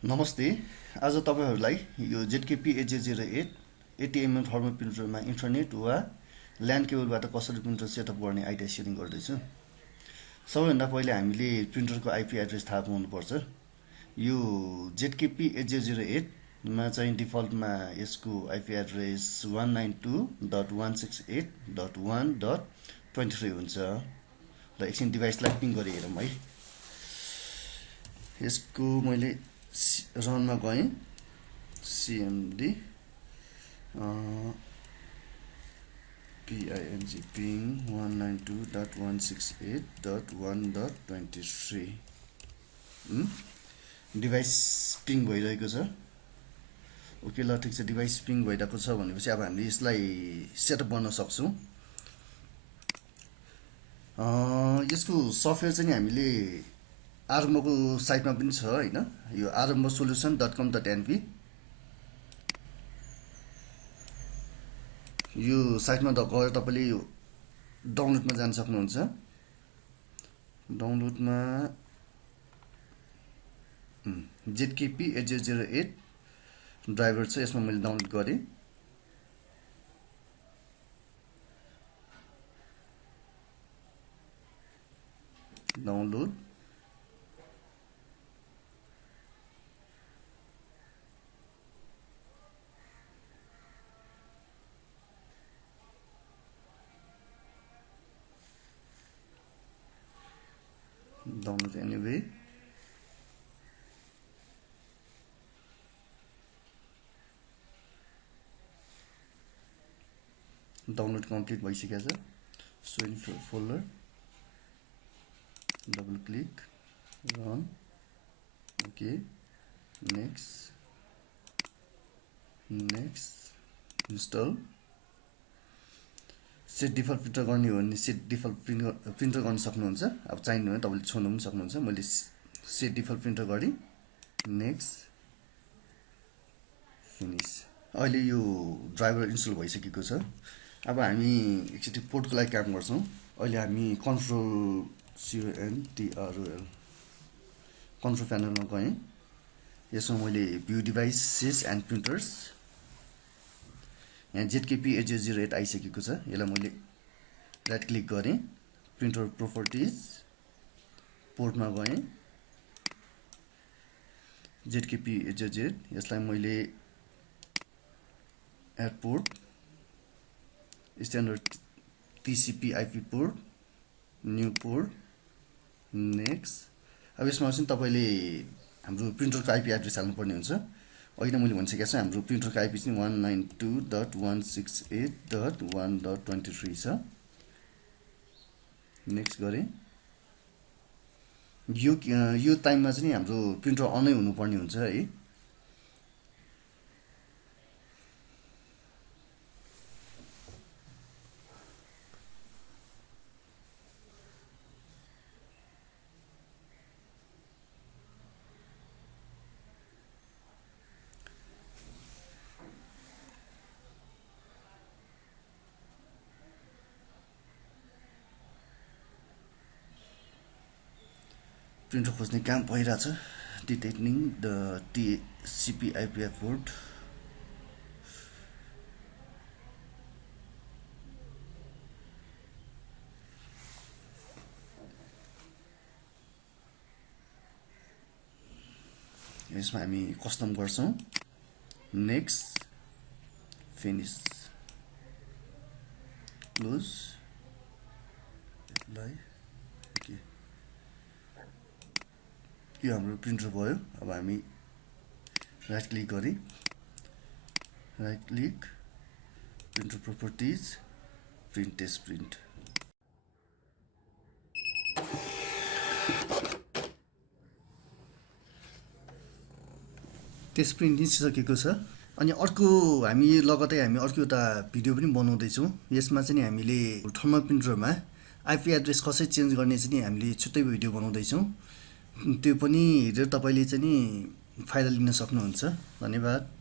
नमस्ते। आज तपाईहरुलाई यो ZKP 08 ATMM थर्मल प्रिन्टरमा इन्टरनेट वा ल्यान केबलबाट कसरी प्रिन्टर सेटअप गर्ने आइडिया सेयरिङ गर्दैछु। सबैभन्दा पहिले हामीले प्रिन्टरको आइपी एड्रेस थाहा पाउनुपर्छ। यो ZKP 08 मा चाहिँ डिफल्टमा यसको आइपी एड्रेस 192.168.1.23 हुन्छ र एकछिन डिभाइसलाई पिङ गरी हेरौँ है। यसको मैले रनमा गएँ cmd ping 192.168.1.23 डिभाइस पिङ भइरहेको छ। ओके ल ठिक छ, डिभाइस पिङ भइरहेको छ भनेपछि अब हामीले यसलाई सेटअप गर्न सक्छौँ। यसको सफ्टवेयर चाहिँ हामीले आरम्भको साइटमा पनि छ हैन, यो arambasolution.com.np यो साइटमा गएर तपाईले यो डाउनलोडमा जान सक्नुहुन्छ। डाउनलोडमा ZKP 08 ड्राइभर छ, यसमा मैले डाउनलोड गरे। Download download anyway. Download complete भइसकेको छ। So in folder, double click, run, okay, next, install. Set default printer गर्ने हो भने सेट डिफल्ट प्रिन्टर गर्न सक्नुहुन्छ। अब चाहिनु भने तपाईले छोड्नु पनि सक्नुहुन्छ। मैले सेट डिफल्ट प्रिन्टर गरी नेक्स्ट फिनिश। अहिले यो ड्राइभर इन्स्टल भइसकेको छ। अब हामी एकचोटि पोर्टको लागि काम गर्छौं। अहिले हामी कन्ट्रोल कन्ट्रोल प्यानलमा गएँ। यसमा मैले भ्यू डिभाइसेस एन्ड प्रिन्टर्स, यहाँ ZKP 08 आइसकेको छ। यसलाई मैले राइट क्लिक गरेँ, प्रिन्टर प्रोपर्टिज, पोर्टमा गएँ, ZKP 08, यसलाई मैले add port, standard TCP IP port, new port, next. अब यसमा चाहिँ तपाईले हाम्रो प्रिन्टरको आइपी एड्रेस हाल्नु पर्ने हुन्छ। अहिले मैले भनिसकेको छु हाम्रो प्रिन्टरको आइपी चाहिँ 192.168.1.23 छ। नेक्स्ट गरे। यो टाइममा चाहिँ हाम्रो प्रिन्टर अनै हुनुपर्ने हुन्छ है। प्रिन्टर खोज्ने काम भइरहेछ। Detecting the TCP IP port. यसमा हामी कस्टम गर्छौं। Next, finish, close, apply. यो हाम्रो प्रिन्टर भयो। अब हामी राइट क्लिक गरी, right click, printer properties, print test print. Test print निस्किसकेको छ। अनि अर्को हामी लगतै हामी अर्को एउटा भिडियो पनि बनाउँदै छौं। यसमा चाहिँ हामीले थर्मल प्रिन्टरमा आइपी एड्रेस कसरी चेन्ज गर्ने चाहिँ हामीले छुट्टै भिडियो बनाउँदै छौं। त्यो पनि हेरेर तपाईले चाहिँ फाइदा लिन सक्नुहुन्छ। धन्यवाद।